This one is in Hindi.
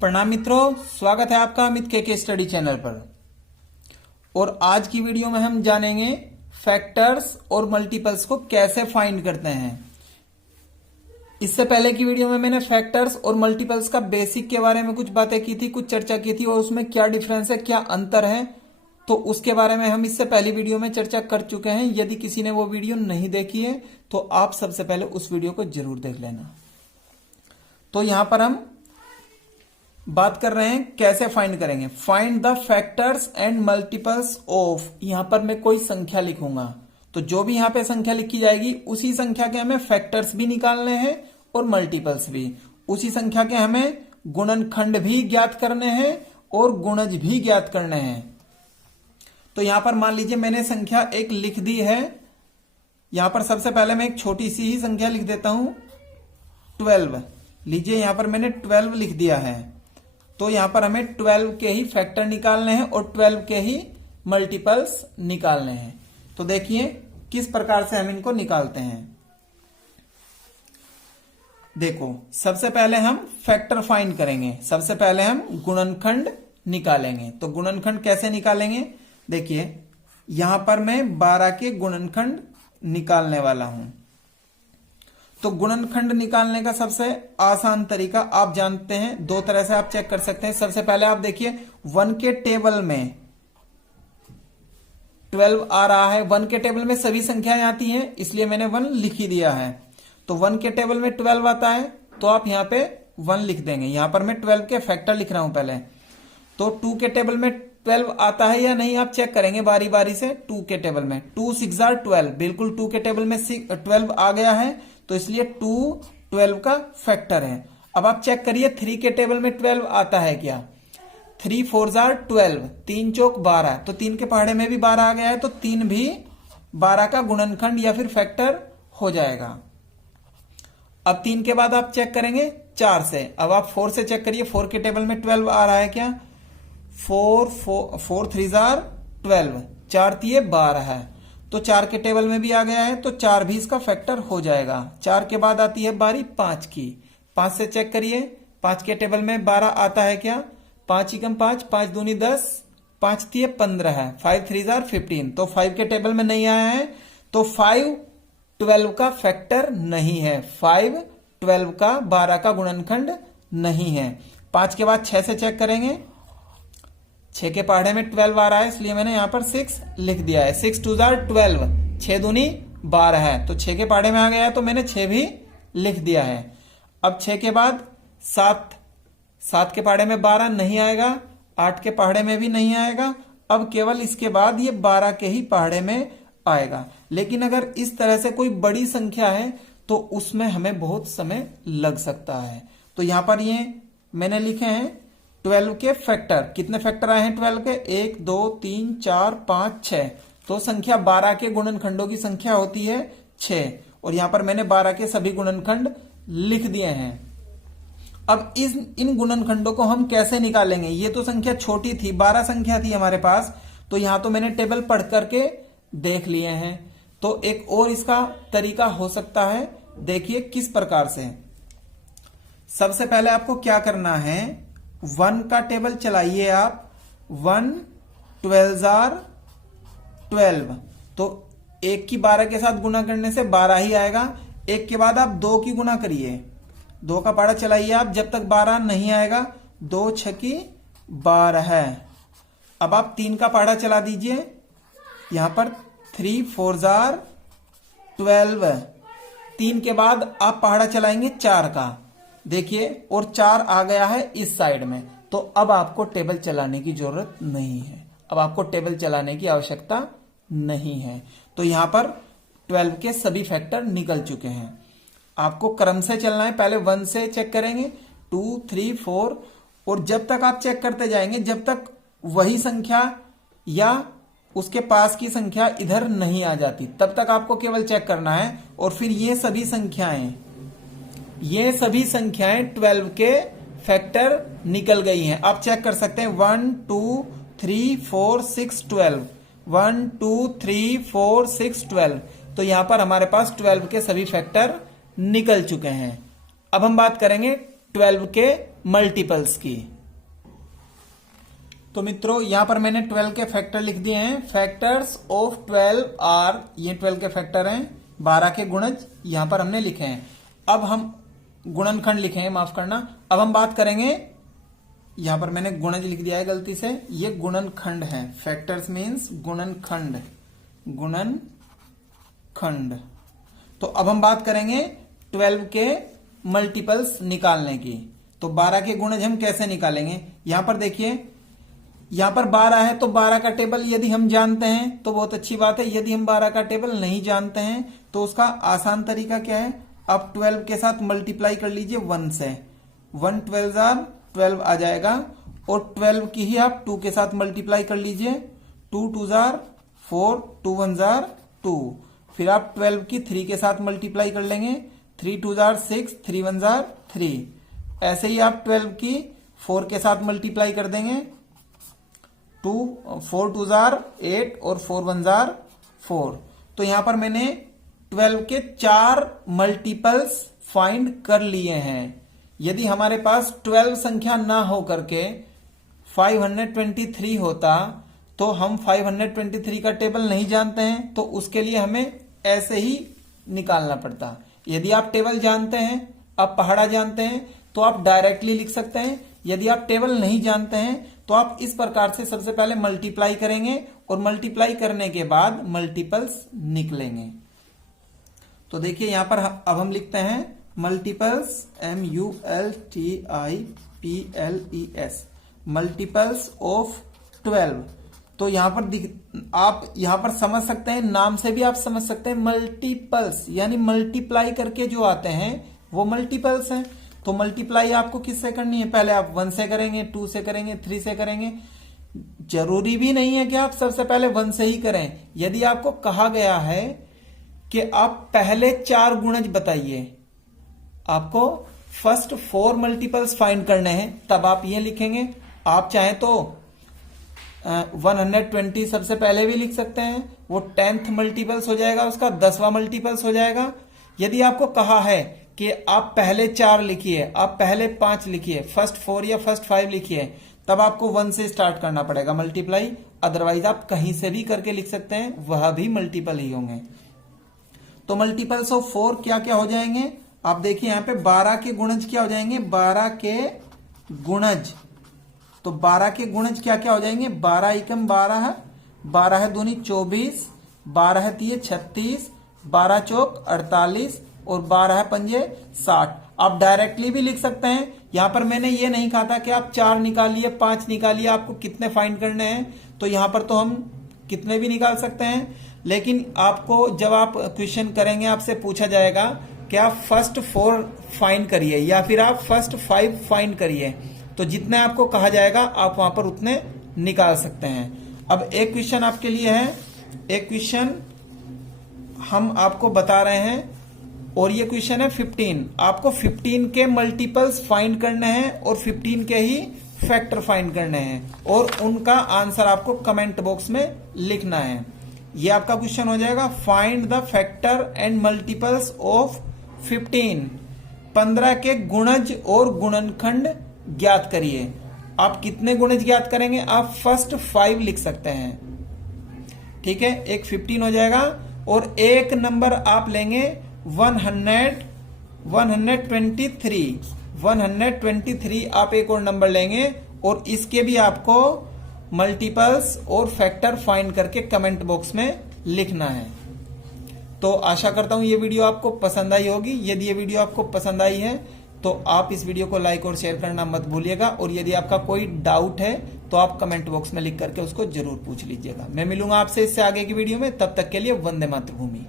प्रणाम मित्रों, स्वागत है आपका अमित के स्टडी चैनल पर। और आज की वीडियो में हम जानेंगे फैक्टर्स और मल्टीपल्स को कैसे फाइंड करते हैं। इससे पहले की वीडियो में मैंने फैक्टर्स और मल्टीपल्स का बेसिक के बारे में कुछ बातें की थी, कुछ चर्चा की थी और उसमें क्या डिफरेंस है, क्या अंतर है, तो उसके बारे में हम इससे पहली वीडियो में चर्चा कर चुके हैं। यदि किसी ने वो वीडियो नहीं देखी है तो आप सबसे पहले उस वीडियो को जरूर देख लेना। तो यहां पर हम बात कर रहे हैं कैसे फाइंड करेंगे। Find the factors and multiples of, यहां पर मैं कोई संख्या लिखूंगा तो जो भी यहां पे संख्या लिखी जाएगी उसी संख्या के हमें फैक्टर्स भी निकालने हैं और मल्टीपल्स भी। उसी संख्या के हमें गुणनखंड भी ज्ञात करने हैं और गुणज भी ज्ञात करने हैं। तो यहां पर मान लीजिए मैंने संख्या एक लिख दी है। यहां पर सबसे पहले मैं एक छोटी सी ही संख्या लिख देता हूं 12। लीजिए यहां पर मैंने 12 लिख दिया है। तो यहां पर हमें 12 के ही फैक्टर निकालने हैं और 12 के ही मल्टीपल्स निकालने हैं। तो देखिए किस प्रकार से हम इनको निकालते हैं। देखो सबसे पहले हम फैक्टर फाइंड करेंगे, सबसे पहले हम गुणनखंड निकालेंगे। तो गुणनखंड कैसे निकालेंगे, देखिए यहां पर मैं 12 के गुणनखंड निकालने वाला हूं। तो गुणनखंड निकालने का सबसे आसान तरीका आप जानते हैं, दो तरह से आप चेक कर सकते हैं। सबसे पहले आप देखिए 1 के टेबल में 12 आ रहा है। 1 के टेबल में सभी संख्याएं आती हैं, इसलिए मैंने 1 लिख ही दिया है। तो 1 के टेबल में 12 आता है तो आप यहां पे 1 लिख देंगे। यहां पर मैं 12 के फैक्टर लिख रहा हूं पहले। तो 2 के टेबल में 12 आता है या नहीं आप चेक करेंगे बारी बारी से। 2 के टेबल में 2 6 12, बिल्कुल 2 के टेबल में 12 आ गया है, तो इसलिए 2 12 का फैक्टर है। अब आप चेक करिए 3 के टेबल में 12 आता है क्या। 3 4 12, 3 चौक 12, तो 3 के पहाड़े में भी 12 आ गया है, तो 3 भी 12 का गुणनखंड या फिर फैक्टर हो जाएगा। अब 3 के बाद आप चेक करेंगे 4 से। अब आप 4 से चेक करिए, 4 के टेबल में 12 आ रहा है क्या। 4 3 12, 4 3 12 है, तो 4 के टेबल में भी आ गया है, तो 4 भी इसका फैक्टर हो जाएगा। 4 के बाद आती है बारी 5 की। 5 से चेक करिए, 5 के टेबल में 12 आता है क्या। 5 एकम 5, 5 दूनी 10, 5 3 15 है, 5 3 15, तो 5 के टेबल में नहीं आया है, तो 5 12 का फैक्टर नहीं है। 5 12 का 12 का गुणनखंड नहीं है। 5 के बाद 6 से चेक करेंगे, 6 के पहाड़े में 12 आ रहा है, इसलिए मैंने यहां पर 6 लिख दिया है। 6 2 12, 6 दूनी 12 है, तो 6 के पहाड़े में आ गया है, तो मैंने 6 भी लिख दिया है। अब 6 के बाद 7 के पहाड़े में 12 नहीं आएगा, 8 के पहाड़े में भी नहीं आएगा। अब केवल इसके बाद ये 12 के ही पहाड़े में आएगा। लेकिन अगर इस तरह से कोई बड़ी संख्या है तो उसमें हमें बहुत समय लग सकता है। तो यहां पर ये मैंने लिखे हैं 12 के फैक्टर। कितने फैक्टर आए हैं 12 के, 1 2 3 4 5 6, तो संख्या 12 के गुणनखंडों की संख्या होती है 6, और यहां पर मैंने 12 के सभी गुणनखंड लिख दिए हैं। अब इन गुणनखंडों को हम कैसे निकालेंगे। ये तो संख्या छोटी थी, 12 संख्या थी हमारे पास, तो यहां तो मैंने टेबल पढ़ करके देख लिए हैं। तो एक और इसका तरीका हो सकता है, देखिए किस प्रकार से। सबसे पहले आपको क्या करना है, 1 का टेबल चलाइए आप। 1 12 12, तो 1 की 12 के साथ गुना करने से 12 ही आएगा। 1 के बाद आप 2 की गुना करिए, 2 का पाड़ा चलाइए आप जब तक 12 नहीं आएगा। 2 6 12 है। अब आप 3 का पाड़ा चला दीजिए, यहां पर 3 4 12, 3 के बाद आप पहाड़ा चलाएंगे 4 का, देखिए, और 4 आ गया है इस साइड में। तो अब आपको टेबल चलाने की जरूरत नहीं है, अब आपको टेबल चलाने की आवश्यकता नहीं है। तो यहां पर 12 के सभी फैक्टर निकल चुके हैं। आपको क्रम से चलना है, पहले 1 से चेक करेंगे, 2 3 4, और जब तक आप चेक करते जाएंगे जब तक वही संख्या या उसके पास की संख्या इधर नहीं आ जाती, तब तक आपको केवल चेक करना है। और फिर ये सभी संख्याएं 12 के फैक्टर निकल गई हैं। आप चेक कर सकते हैं 1 2 3 4 6 12, 1 2 3 4 6 12, तो यहां पर हमारे पास 12 के सभी फैक्टर निकल चुके हैं। अब हम बात करेंगे 12 के मल्टीपल्स की। तो मित्रों यहां पर मैंने 12 के फैक्टर लिख दिए हैं। फैक्टर्स ऑफ 12 आर, ये 12 के फैक्टर हैं, 12 के गुणज यहां पर हमने लिखे हैं। अब हम गुणनखंड लिखे हैं, माफ करना। अब हम बात करेंगे, यहां पर मैंने गुणज लिख दिया है गलती से, ये गुणनखंड है। फैक्टर्स मीन्स गुणनखंड, गुणनखंड। तो अब हम बात करेंगे 12 के मल्टीपल्स निकालने की। तो 12 के गुणज हम कैसे निकालेंगे? यहां पर देखिए, यहां पर 12 है तो 12 का टेबल यदि हम जानते हैं तो बहुत अच्छी बात है। यदि हम 12 का टेबल नहीं जानते हैं तो उसका आसान तरीका क्या है? आप 12 के साथ मल्टीप्लाई कर लीजिए 1 से। 1 12 आर 12 आ जाएगा, और 12 की ही आप 2 के साथ मल्टीप्लाई कर लीजिए। 2 2 जार 4, 2 1 जार 2। फिर आप 12 की 3 के साथ मल्टीप्लाई कर लेंगे। 3 2 जार 6, 3 1 जार 3। ऐसे ही आप 12 की 4 के साथ मल्टीप्लाई कर देंगे। 4 2 जार 8 और 4 1 जार 4। तो यहां पर मैंने 12 के 4 मल्टीपल्स फाइंड कर लिए हैं। यदि हमारे पास 12 संख्या ना हो करके 523 होता तो हम 523 का टेबल नहीं जानते हैं, तो उसके लिए हमें ऐसे ही निकालना पड़ता। यदि आप टेबल जानते हैं, आप पहाड़ा जानते हैं, तो आप डायरेक्टली लिख सकते हैं। यदि आप टेबल नहीं जानते हैं तो आप इस प्रकार से सबसे पहले मल्टीप्लाई करेंगे, और मल्टीप्लाई करने के बाद मल्टीपल्स निकलेंगे। तो देखिए यहां पर अब हम लिखते हैं मल्टीपल्स, MULTIPLES, मल्टीपल्स ऑफ 12। तो यहां पर आप यहां पर समझ सकते हैं, नाम से भी आप समझ सकते हैं, मल्टीपल्स यानी मल्टीप्लाई करके जो आते हैं वो मल्टीपल्स हैं। तो मल्टीप्लाई आपको किससे करनी है? पहले आप 1 से करेंगे, 2 से करेंगे, 3 से करेंगे। जरूरी भी नहीं है कि आप सबसे पहले 1 से ही करें। यदि आपको कहा गया है कि आप पहले 4 गुणज बताइए, आपको फर्स्ट 4 मल्टीपल्स फाइंड करने हैं, तब आप ये लिखेंगे। आप चाहें तो 120 सबसे पहले भी लिख सकते हैं, वो 10th मल्टीपल्स हो जाएगा, उसका 10वां मल्टीपल्स हो जाएगा। यदि आपको कहा है कि आप पहले 4 लिखिए, आप पहले 5 लिखिए, फर्स्ट 4 या फर्स्ट 5 लिखिए, तब आपको 1 से स्टार्ट करना पड़ेगा मल्टीप्लाई। अदरवाइज आप कहीं से भी करके लिख सकते हैं, वह भी मल्टीपल ही होंगे। तो मल्टीपल्स ऑफ 4 क्या क्या हो जाएंगे? आप देखिए यहां पे 12 के गुणज क्या हो जाएंगे? 12 के गुणज। तो 12 के गुणज क्या क्या हो जाएंगे? 12 एकम 12, 12 दूनी 24, 12 तीय 36, 12 चौक 48 और 12 पंजे 60। आप डायरेक्टली भी लिख सकते हैं। यहां पर मैंने ये नहीं कहा था कि आप 4 निकालिए, 5 निकालिए, आपको कितने फाइंड करने हैं। तो यहां पर तो हम कितने भी निकाल सकते हैं, लेकिन आपको जब आप क्वेश्चन करेंगे आपसे पूछा जाएगा कि आप फर्स्ट 4 फाइंड करिए या फिर आप फर्स्ट 5 फाइंड करिए। तो जितने आपको कहा जाएगा आप वहां पर उतने निकाल सकते हैं। अब एक क्वेश्चन आपके लिए है, एक क्वेश्चन हम आपको बता रहे हैं, और ये क्वेश्चन है 15। आपको 15 के मल्टीपल्स फाइंड करने हैं और 15 के ही फैक्टर फाइंड करने हैं, और उनका आंसर आपको कमेंट बॉक्स में लिखना है। ये आपका क्वेश्चन हो जाएगा, find the factor and multiples of 15। 15 के गुणज और गुणनखंड ज्ञात करिए। आप कितने गुणज ज्ञात करेंगे? आप फर्स्ट 5 लिख सकते हैं, ठीक है। एक 15 हो जाएगा, और एक नंबर आप लेंगे 123 आप एक और नंबर लेंगे, और इसके भी आपको मल्टीपल्स और फैक्टर फाइंड करके कमेंट बॉक्स में लिखना है। तो आशा करता हूं ये वीडियो आपको पसंद आई होगी। यदि ये वीडियो आपको पसंद आई है तो आप इस वीडियो को लाइक और शेयर करना मत भूलिएगा, और यदि आपका कोई डाउट है तो आप कमेंट बॉक्स में लिख करके उसको जरूर पूछ लीजिएगा। मैं मिलूंगा आपसे इससे आगे की वीडियो में, तब तक के लिए वंदे मातृभूमि।